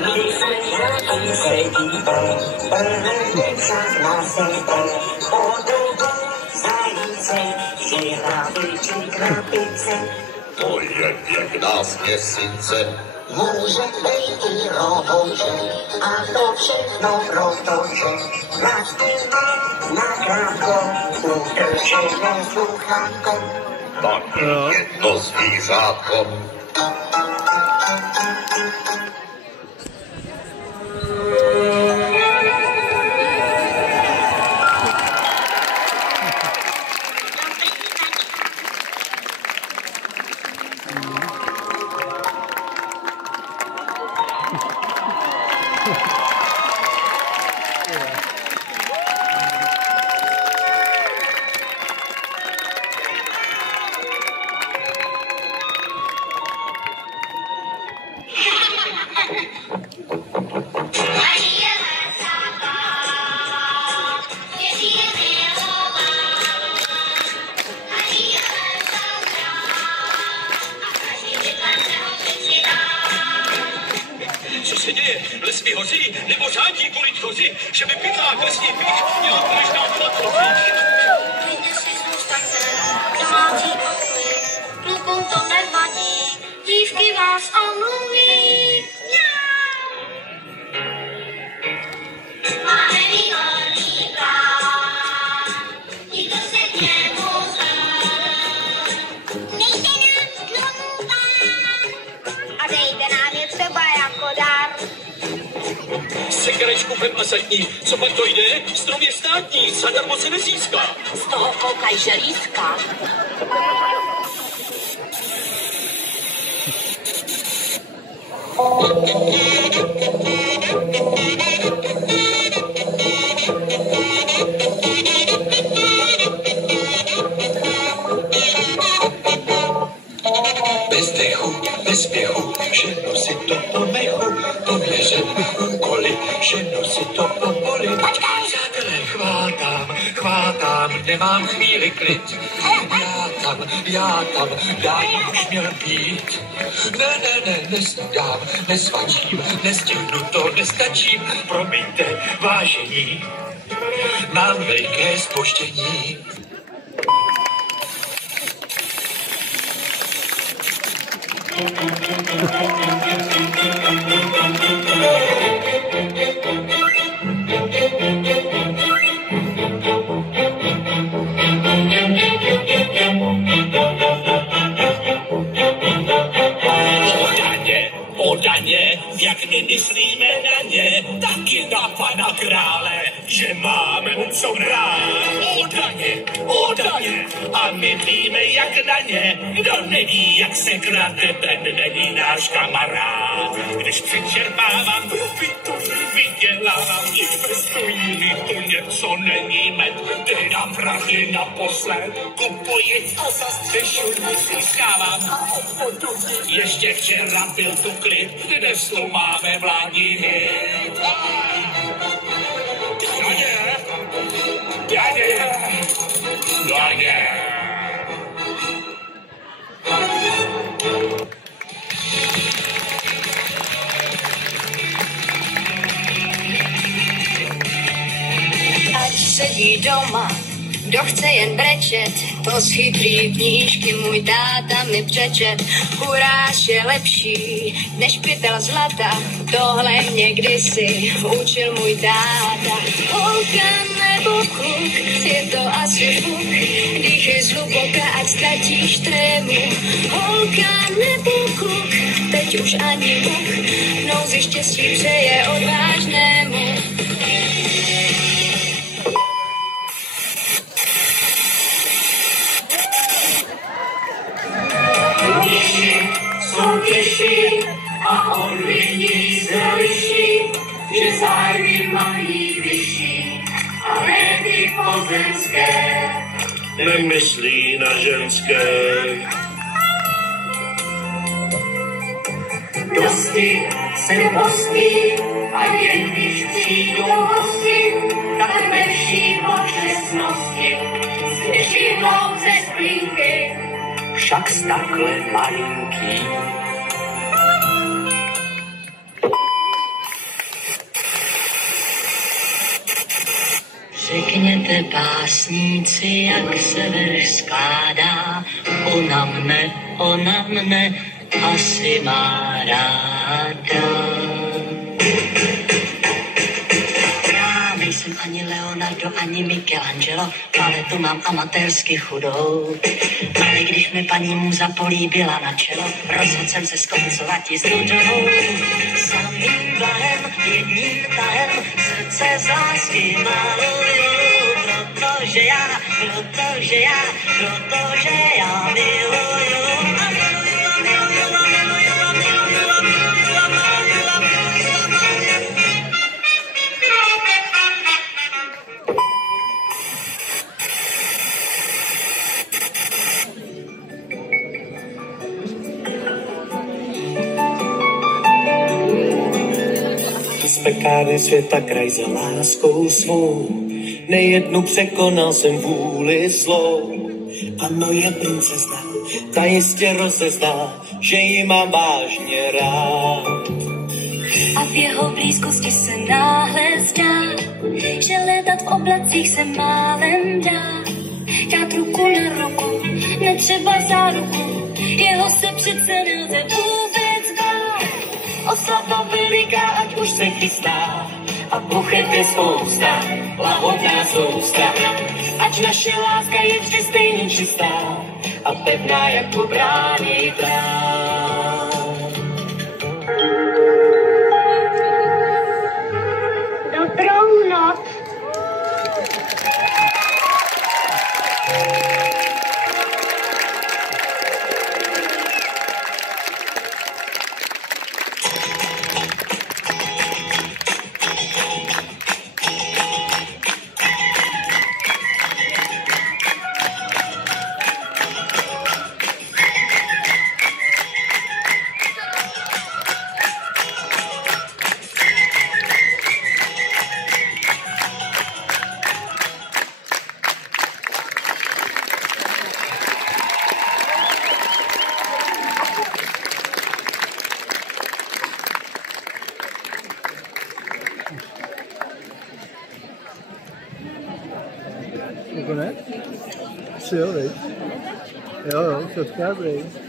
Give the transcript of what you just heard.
když se žádný se díval, prvenec na sebe, podobou zajíce, že hrabičí krabice. To je pěkná směsice, může být i roboče, a to všechno protože vlastíme na krátko utržené sluchátko. tak jedno zvířátko. Co se děje? Les mi hoří, nebo řádí kvůli tchoři, že mi pytlák lesní pích, měl pryč nám platvoří. Klidně si zůstaňte, domácí pokoj, klukům to nevadí, dívky vás omluví. Máme výborný plán, nikdo se k němu dejte nám znovu pán a dejte nám je třeba jako dar. Sekerečku pem a satní, co pak to jde? Strom je státní, zadarmo se nezíská. Z toho koukaj želízka. Bez dechu, bez spěchu, ženu si to po mechu, tohle ženu úkoly, ženu si to povolí. Přátelé, chvátám, nemám chvíli klid. Já tam, dávno už měl být. Ne, nesnídám, nesvačím, nestihnu to, nestačím. Promiňte, vážení, mám veliké zpoždění. O daně, jak my myslíme na ně, taky na pana krále, že máme co brát. O daně, a my víme, jak na ně, kdo neví, jak se krade, ten není náš kamarád. Když přečerpávám profitu, vydělávám, investují, tu něco není med, dám prachy naposled, kupuji a zastřešuji, získávám. Ještě včera byl tu klid, dnes tu máme vládní mít. Daně. Ať sedí doma, kdo chce jen brečet, to z chytrý knížky můj táta mi přečet. Kuráž je lepší než pytel zlata, tohle mě kdysi učil můj táta. Holka nebo kluk, je to asi fuk, dýchej zhluboka, ať ztratíš trému. Holka nebo kluk, teď už ani Bůh, v nouzi štěstí přeje odvážnému. Soutěží a orliní se liší, že zájmy mají vyšší a médy pozemské nemyslí na ženské. Dosti se postí a jen když přijdou hosti, tak menší počestnosti slyšinou ze splínky. Však z takhle malinký Řekněte básníci, jak se verš skládá. Ona mne asi má ráda. Já nejsem ani Leonardo, ani Michelangelo, paletu mám amatérsky chudou. Ale když mi paní muza políbila na čelo, rozhodl jsem se skoncovat s nudou. Samým blahem, jedním tahem, srdce z lásky maluju. Protože já miluju. Z pekárny světa kraj za láskou svou, nejednu překonal jsem vůli zlou. A moje princezna, ta jistě rozezná, že ji mám vážně rád. A v jeho blízkosti se náhle zdá, že letat v oblacích se málem dá. Dát ruku na ruku, netřeba záruku, jeho se přece nelze vůbec bát. Oslava veliká, ať už se chystá, a buchet je spousta, lahodná sousta. Ať naše láska je vždy stejně čistá a pevná jako brány drát. Dobrou noc. Jako ne? Asi jo, viď? Jo, všechno je dobrý.